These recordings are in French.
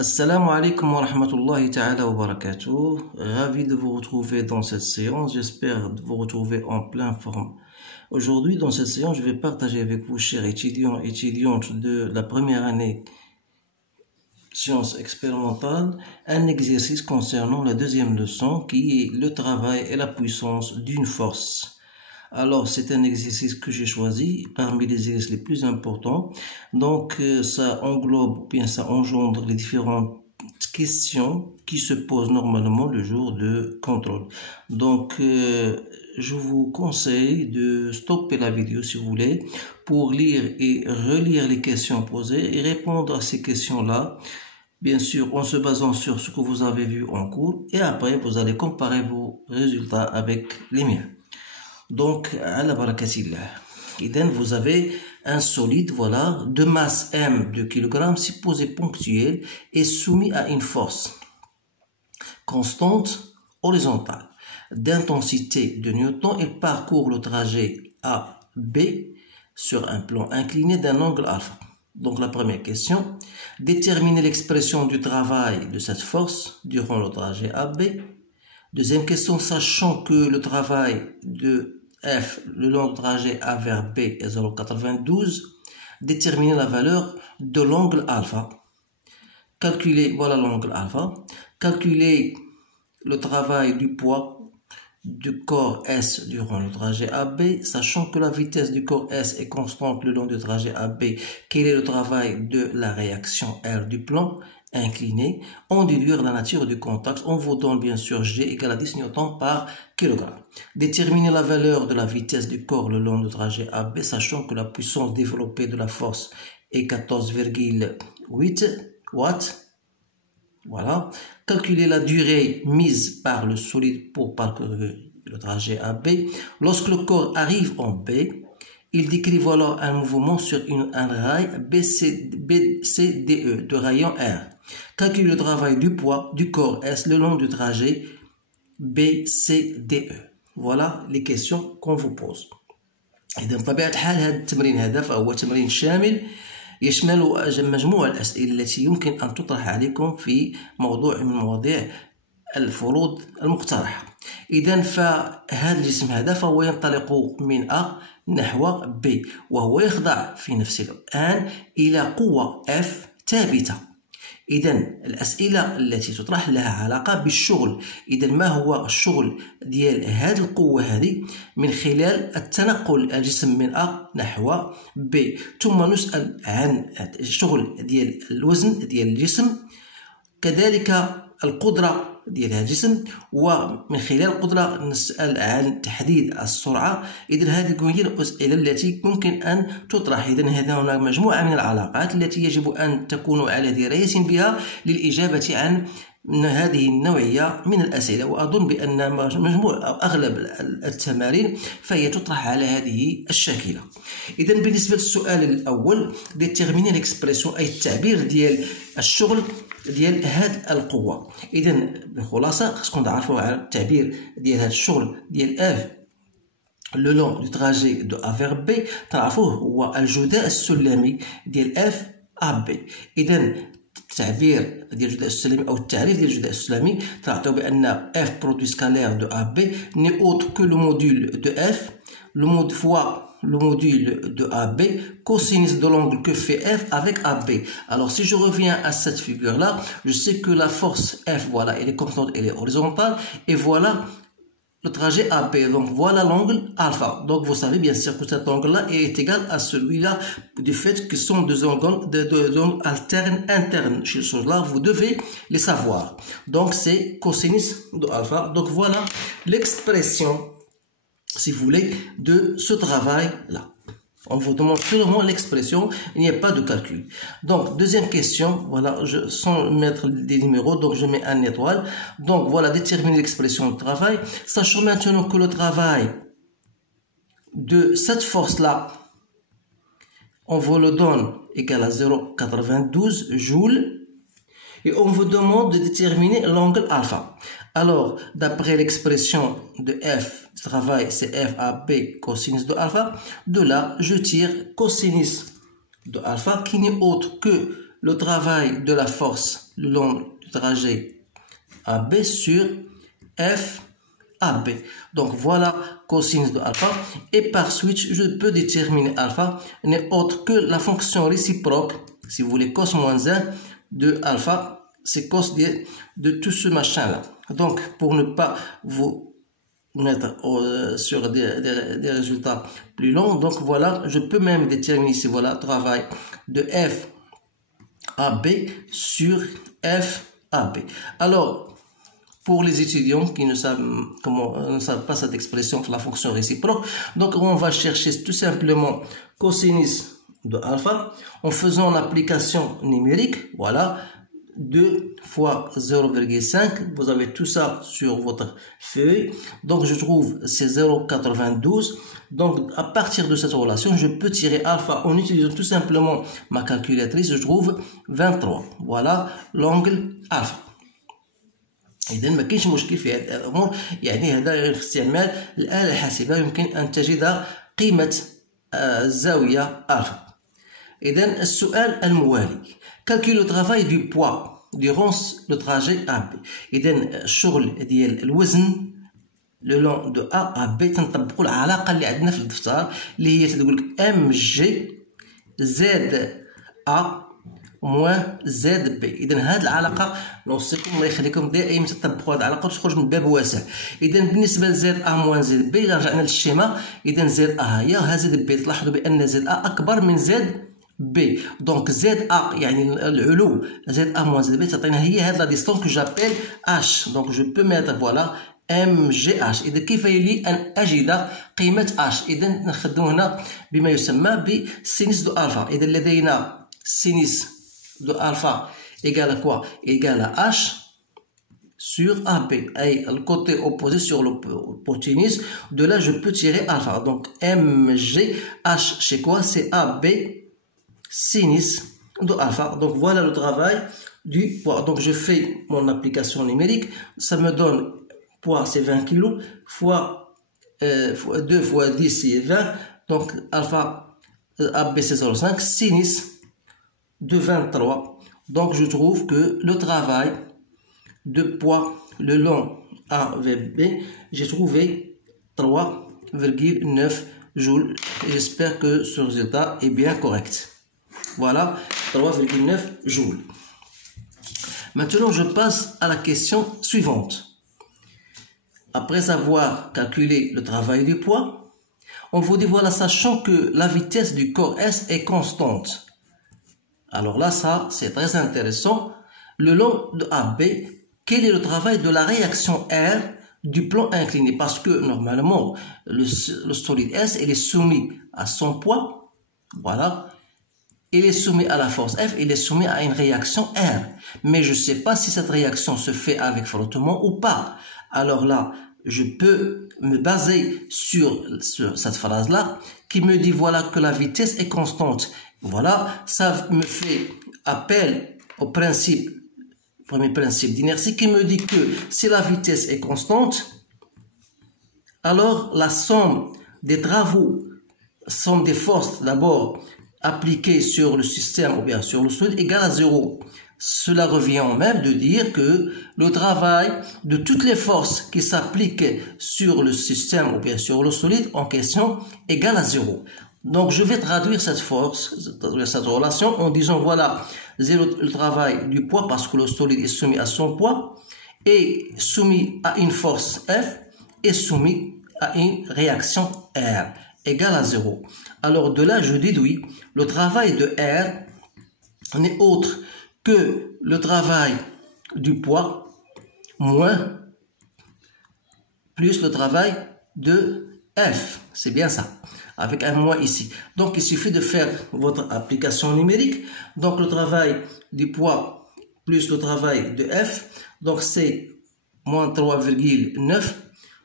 Assalamu alaikum wa rahmatullahi ta'ala wa barakatuh. Ravi de vous retrouver dans cette séance. J'espère vous retrouver en pleine forme. Aujourd'hui, dans cette séance, je vais partager avec vous, chers étudiants et étudiantes de la première année sciences expérimentales, un exercice concernant la deuxième leçon qui est le travail et la puissance d'une force. Alors, c'est un exercice que j'ai choisi parmi les exercices les plus importants. Donc, ça englobe, bien ça engendre les différentes questions qui se posent normalement le jour de contrôle. Donc, je vous conseille de stopper la vidéo si vous voulez pour lire et relire les questions posées et répondre à ces questions-là. Bien sûr, en se basant sur ce que vous avez vu en cours et après, vous allez comparer vos résultats avec les miens. Donc, à la barakatillah. Vous avez un solide, voilà, de masse M de kg, supposé ponctuel, et soumis à une force constante horizontale d'intensité de Newton. Il parcourt le trajet AB sur un plan incliné d'un angle alpha. Donc, la première question, déterminer l'expression du travail de cette force durant le trajet AB. Deuxième question, sachant que le travail de F, le long du trajet A vers B est 0,92, déterminer la valeur de l'angle alpha. Calculer, voilà l'angle alpha. Calculer le travail du poids du corps S durant le trajet AB, sachant que la vitesse du corps S est constante le long du trajet AB. Quel est le travail de la réaction R du plan incliné? En déduire la nature du contact, on vous donne bien sûr G égale à 10 Newton par kilogramme. Déterminer la valeur de la vitesse du corps le long du trajet AB, sachant que la puissance développée de la force est 14,8 watts. Voilà. Calculer la durée mise par le solide pour parcourir le trajet AB. Lorsque le corps arrive en B, il décrit voilà un mouvement sur un rail BCDE de rayon R. Calculer le travail du poids du corps S le long du trajet BCDE. Voilà les questions qu'on vous pose. إذا بطبيعة الحال هذا التمرين هذا فهو تمرين شامل يشمل مجموعة الأسئلة التي يمكن أن تطرح عليكم في موضوع من مواضيع الفروض المقترحة. إذا فهذا الجسم هذا فهو ينطلق من A نحو B وهو يخضع في نفس الآن إلى قوة F ثابتة. إذا الأسئلة التي تطرح لها علاقة بالشغل. إذا ما هو الشغل ديال هذه القوة هذه من خلال التنقل الجسم من A نحو B، ثم نسأل عن الشغل ديال الوزن ديال الجسم، كذلك القدرة ديال هذا الجسم، ومن خلال القدرة نسأل عن تحديد السرعة. إذا هذه هي الأسئلة التي ممكن أن تطرح. إذا هناك مجموعة من العلاقات التي يجب أن تكونوا على دراية بها للإجابة عن هذه النوعية من الأسئلة. وأظن بأن مجموع أو أغلب التمارين فهي تطرح على هذه الشاكلة. إذا بالنسبة للسؤال الأول، déterminer l'expression أي التعبير ديال الشغل ديال هاد القوة. إذا بخلاصة خصكم تعرفوا على التعبير ديال هاد الشغل ديال اف لو لون دو تراجي دو A vers B، تعرفوه هو الجداء السلمي ديال اف ا بي. إذا التعبير ديال الجداء السلمي أو التعريف ديال الجداء السلمي تعطيو بأن اف برودوي سكالير دو A B ني اوتر كو لو موديل دو اف لو فوا le module de AB, cosinus de l'angle que fait F avec AB. Alors si je reviens à cette figure-là, je sais que la force F, voilà, elle est constante, elle est horizontale, et voilà le trajet AB. Donc voilà l'angle alpha. Donc vous savez bien sûr que cet angle-là est égal à celui-là du fait que ce sont deux angles alternes internes. Ces choses-là, vous devez les savoir. Donc c'est cosinus de alpha. Donc voilà l'expression, si vous voulez, de ce travail-là. On vous demande seulement l'expression, il n'y a pas de calcul. Donc, deuxième question, voilà, sans mettre des numéros, donc je mets un étoile. Donc, voilà, déterminer l'expression de travail. Sachant maintenant que le travail de cette force-là, on vous le donne égal à 0,92 joules. Et on vous demande de déterminer l'angle alpha. Alors, d'après l'expression de F, travail, c'est F à B cosinus de alpha. De là, je tire cosinus de alpha qui n'est autre que le travail de la force le long du trajet AB sur F AB. Donc voilà cosinus de alpha. Et par suite, je peux déterminer alpha n'est autre que la fonction réciproque, si vous voulez, cos moins 1 de alpha, c'est cos de tout ce machin-là. Donc, pour ne pas vous mettre sur des résultats plus longs, donc voilà, je peux même déterminer ici, voilà, travail de F AB sur F AB. Alors, pour les étudiants qui ne savent pas cette expression, la fonction réciproque, donc on va chercher tout simplement cosinus de alpha en faisant l'application numérique, voilà, 2 fois 0,5, vous avez tout ça sur votre feuille, donc je trouve c'est 0,92, donc à partir de cette relation, je peux tirer alpha en utilisant tout simplement ma calculatrice, je trouve 23, voilà l'angle alpha. إذا ما كاينش مشكل في هذه الأمور، يعني هذا غير استعمال الآلة الحاسبة يمكن أن تجد قيمة الزاوية ألفا. إذا السؤال الموالي، calcule le travail du poids durant le trajet AB. إذا الشغل ديال الوزن لو لون دو A à B تنطبقوا العلاقة اللي عندنا في الدفتر اللي هي تقول لك ام جي زد A موان زد بي. اذا هذه العلاقه نوصيكم الله يخليكم دائما تطبقوا هذه العلاقه وتخرج من باب واسع. اذا بالنسبه لزد ا موان زد بي رجعنا للشيما، اذا زد ا هي زد بي، تلاحظوا بان زد ا اكبر من زد بي، دونك زد ا يعني العلو زد ا موان زد بي تعطينا هي هذه لا ديستونس كو جابيل اش، دونك جو بو ميتر فوالا ام جي اش. اذا كيف لي ان اجد قيمه اش؟ اذا نخدم هنا بما يسمى بسينوس دو الفا. اذا لدينا سينوس de alpha égale à quoi? Égale à H sur AB. Et le côté opposé sur l'hypoténuse. De là, je peux tirer alpha. Donc, MG, H, c'est quoi? C'est AB sinus de alpha. Donc, voilà le travail du poids. Donc, je fais mon application numérique. Ça me donne poids, c'est 20 kg, fois 2 fois 10, c'est 20. Donc, alpha, AB, c'est 0,5. Sinus de 23. Donc je trouve que le travail de poids le long AVB, j'ai trouvé 3,9 joules. J'espère que ce résultat est bien correct. Voilà, 3,9 joules. Maintenant, je passe à la question suivante. Après avoir calculé le travail du poids, on vous dit, voilà, sachant que la vitesse du corps S est constante. Alors là, ça, c'est très intéressant. Le long de AB, quel est le travail de la réaction R du plan incliné? Parce que, normalement, le solide S, il est soumis à son poids. Voilà. Il est soumis à la force F, il est soumis à une réaction R. Mais je ne sais pas si cette réaction se fait avec frottement ou pas. Alors là, je peux me baser sur cette phrase-là qui me dit, voilà, que la vitesse est constante. Voilà, ça me fait appel au principe, premier principe d'inertie qui me dit que si la vitesse est constante, alors la somme des travaux, somme des forces d'abord appliquées sur le système ou bien sur le solide égale à 0. Cela revient même de dire que le travail de toutes les forces qui s'appliquent sur le système ou bien sur le solide en question égale à 0. Donc, je vais traduire cette force, cette relation en disant, voilà, le travail du poids parce que le solide est soumis à son poids et soumis à une force F et soumis à une réaction R égale à 0. Alors, de là, je déduis le travail de R n'est autre que le travail du poids moins plus le travail de F. C'est bien ça. Avec un moins ici. Donc, il suffit de faire votre application numérique. Donc, le travail du poids plus le travail de F. Donc, c'est moins 3,9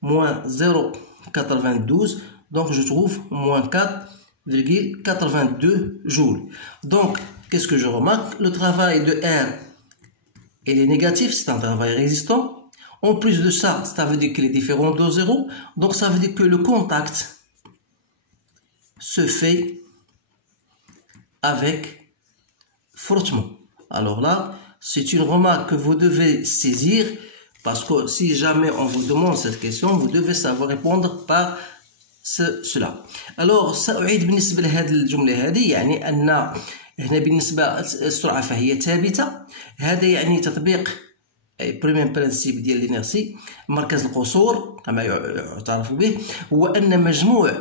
moins 0,92. Donc, je trouve moins 4,82 joules. Donc, qu'est-ce que je remarque? Le travail de R, il est négatif. C'est un travail résistant. En plus de ça, ça veut dire qu'il est différent de 0. Donc, ça veut dire que le contact se fait avec frottement. Alors là, c'est une remarque que vous devez saisir, parce que si jamais on vous demande cette question, vous devez savoir répondre par cela. Alors سأعيد بالنسبة لهذه الجملة هذه، يعني أن هنا بالنسبة السرعة فهي ثابتة. هذا يعني تطبيق بريمير برانسيب ديال لينيرسي. مركز القصور كما يعترف به هو أن مجموع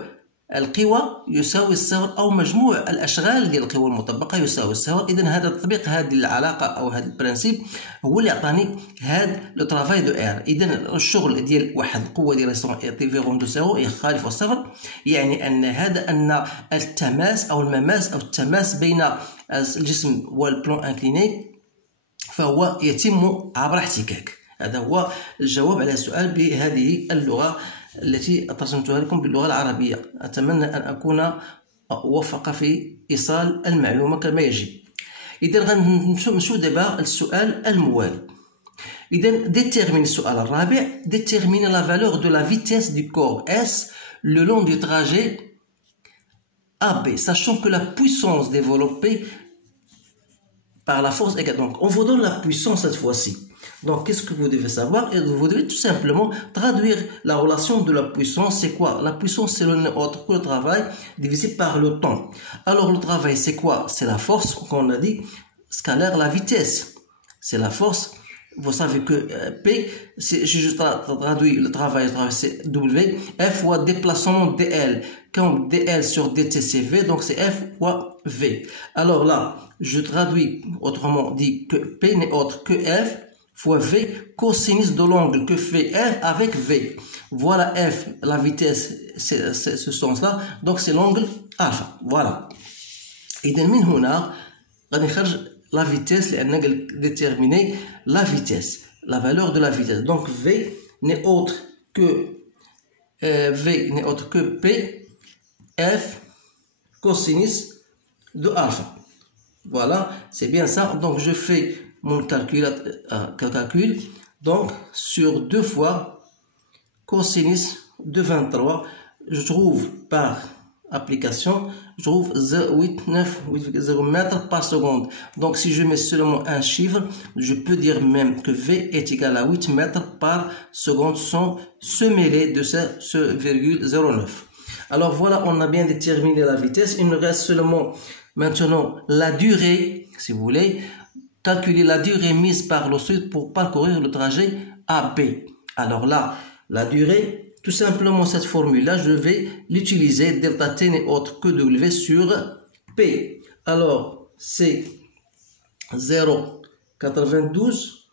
القوى يساوي الصفر، أو مجموع الأشغال ديال القوى المطبقة يساوي الصفر. إذا هذا التطبيق، هذه العلاقة أو هذا البرانسيب هو اللي عطاني هذا لو ترافاي دو ار. إذا الشغل ديال واحد القوة ديال تيفيرون دو زيرو يخالف الصفر، يعني أن هذا أن التماس أو المماس أو التماس بين الجسم والبلون انكليني فهو يتم عبر احتكاك. هذا هو الجواب على السؤال بهذه اللغة التي ترجمتها لكم باللغة العربية. أتمنى أن أكون أوفق في إيصال المعلومة كما يجب. إذا غنمشيو دابا للسؤال الموالي. إذا détermine السؤال الرابع. détermine la valeur de la vitesse du corps S le long du trajet AB, sachant que la puissance développée par la force égale. Donc on vous donne la puissance cette fois-ci. Donc qu'est-ce que vous devez savoir? Et vous devez tout simplement traduire la relation de la puissance. C'est quoi? La puissance, c'est le autre que le travail divisé par le temps. Alors le travail, c'est quoi? C'est la force, qu'on a dit, scalaire la vitesse. C'est la force. Vous savez que P, si je traduis le travail c'est W, F fois déplacement dL. Comme dL sur dt c'est V, donc c'est F fois V. Alors là, je traduis autrement dit que P n'est autre que F fois V cosinus de l'angle que fait F avec V. Voilà F, la vitesse, c'est ce sens-là, donc c'est l'angle alpha. Voilà. إذا من هنا غادي نخرج la vitesse لأننا déterminer la vitesse, la valeur de la vitesse. Donc V n'est autre que P F cosinus de alpha. Voilà, c'est bien ça. Donc je fais mon calcul. Donc sur 2 fois cosinus de 23, je trouve par application, je trouve 8,0 mètres par seconde. Donc si je mets seulement un chiffre, je peux dire même que V est égal à 8 mètres par seconde sans se mêler de ce virgule 0,9. Alors voilà, on a bien déterminé la vitesse. Il nous reste seulement maintenant la durée, si vous voulez, calculer la durée mise par le sud pour parcourir le trajet AB. Alors là, la durée, tout simplement cette formule-là, je vais l'utiliser. Delta T n'est autre que W sur P. Alors, c'est 0,92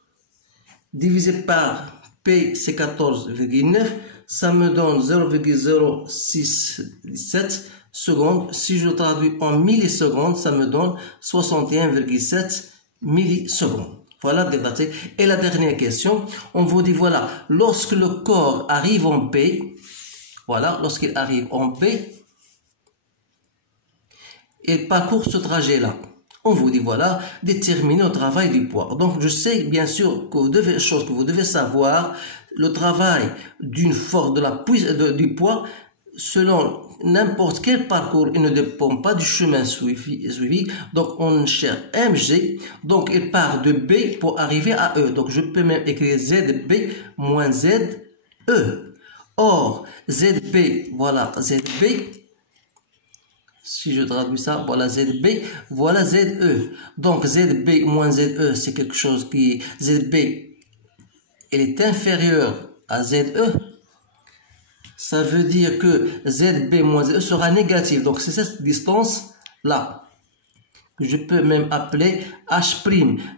divisé par P, c'est 14,9. Ça me donne 0,067 secondes. Si je traduis en millisecondes, ça me donne 61,7 millisecondes. Voilà, débatté. Et la dernière question, on vous dit, voilà, lorsque le corps arrive en B, voilà, lorsqu'il arrive en B, il parcourt ce trajet-là. On vous dit, voilà, déterminer le travail du poids. Donc, je sais, bien sûr, que vous devez savoir, le travail d'une force du poids, selon n'importe quel parcours, il ne dépend pas du chemin suivi. Donc, on cherche MG. Donc, il part de B pour arriver à E. Donc, je peux même écrire ZB moins ZE. Or, ZB, voilà, ZB. Si je traduis ça, voilà ZB, voilà ZE. Donc, ZB moins ZE, c'est quelque chose qui... ZB, il est inférieur à ZE. Ça veut dire que ZB moins ZE sera négatif. Donc, c'est cette distance-là que je peux même appeler H',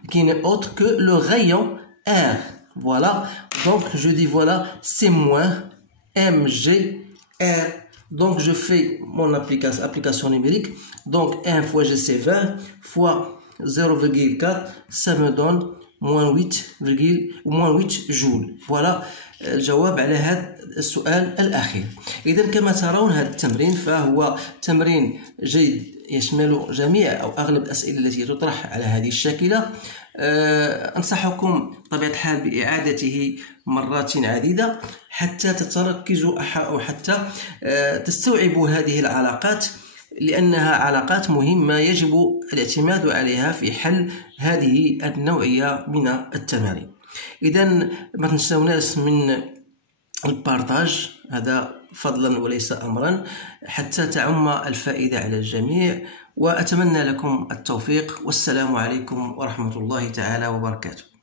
qui n'est autre que le rayon R. Voilà. Donc, je dis voilà, c'est moins MGR. Donc, je fais mon application numérique. Donc, 1 fois GC20 fois 0,4, ça me donne moins 8 جول. Voilà الجواب على هذا السؤال الأخير. إذا كما ترون هذا التمرين فهو تمرين جيد يشمل جميع أو أغلب الأسئلة التي تطرح على هذه الشاكلة. أنصحكم بطبيعة الحال بإعادته مرات عديدة حتى تتركزوا أو حتى تستوعبوا هذه العلاقات لأنها علاقات مهمة يجب الاعتماد عليها في حل هذه النوعية من التمارين. إذن ما تنسوناش من البارتاج، هذا فضلا وليس أمرا، حتى تعم الفائدة على الجميع، وأتمنى لكم التوفيق، والسلام عليكم ورحمة الله تعالى وبركاته.